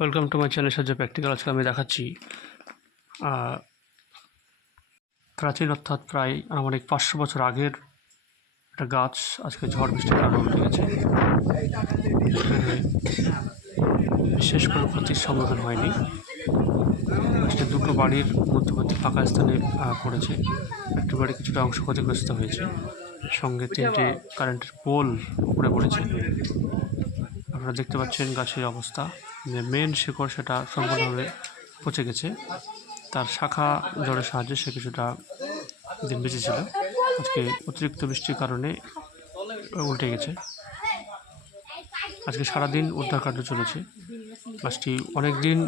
Welcome to my channel সাহায্য practical আজকে আমি দেখাচ্ছি প্রাচীন অর্থাৎ প্রায় আনুমানিক পাঁচশো বছর আগের একটা গাছ। আজকে ঝড় বৃষ্টির কারণে উঠে গেছে। বিশেষ কোনো ক্ষতির সম্মুখীন হয়নি। গাছটি দুটো বাড়ির মধ্যবর্তী ফাঁকা স্থানে পড়েছে। একটি বাড়ি কিছুটা অংশ ক্ষতিগ্রস্ত হয়েছে। সঙ্গে তিনটে কারেন্টের পোল উপরে পড়েছে। আপনারা দেখতে পাচ্ছেন গাছের অবস্থা। যে মেন শিকড় সেটা সম্পূর্ণভাবে পচে গেছে। তার শাখা জড়ের সাহায্যে সে কিছুটা দিন বেঁচে ছিল। আজকে অতিরিক্ত বৃষ্টির কারণে উল্টে গেছে। আজকে সারাদিন উদ্ধার কার্য চলেছে। গাছটি অনেক দিন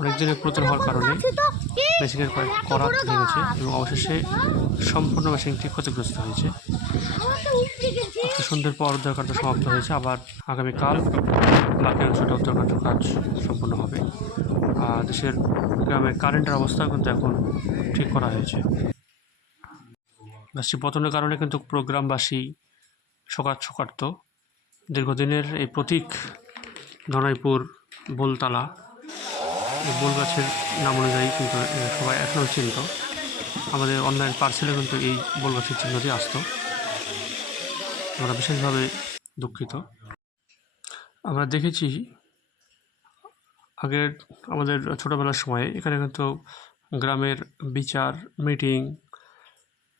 অনেক দিনের পুরাতন হওয়ার কারণে মেশিনের কয়েক করাত ভেঙেছে এবং অবশেষে সম্পূর্ণ মেশিনটি ক্ষতিগ্রস্ত হয়েছে। আজকে সন্ধ্যের পর উদ্ধার কার্য সমাপ্ত হয়েছে। আবার আগামীকাল বাকি অংশটা উদ্ধার কার্য কাজ সম্পূর্ণ হবে। আর দেশের গ্রামের কারেন্টের অবস্থা কিন্তু এখন ঠিক করা হয়েছে। গাছটি পতনের কারণে কিন্তু প্রোগ্রামবাসী শোকাত শোকার্ত। দীর্ঘদিনের এই প্রতীক ধনাইপুর বোলতালা বোল গাছের নাম অনুযায়ী কিন্তু সবাই এখনও চিনত আমাদের অনলাইন পার্সেলে কিন্তু এই বোল গাছের চিহ্নটি আসতো। আমরা বিশেষভাবে দুঃখিত। আমরা দেখেছি আগের আমাদের ছোটোবেলার সময়ে এখানে কিন্তু গ্রামের বিচার মিটিং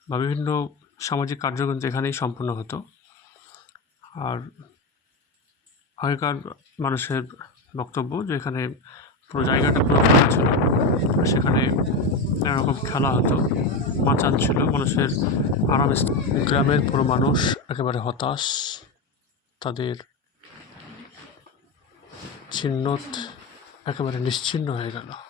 বা বিভিন্ন সামাজিক কার্য কিন্তু এখানেই সম্পন্ন হতো। আর আগেকার মানুষের বক্তব্য যে এখানে জায়গাটা পুরো ফাঁকা ছিল। সেখানে নানা রকম খেলা হতো। মাচান ছিল, মানুষের আরাম গ্রামের পুরো মানুষ, একেবারে হতাশ। তাদের চিহ্নত একেবারে নিশ্চিন্ন হয়ে গেল।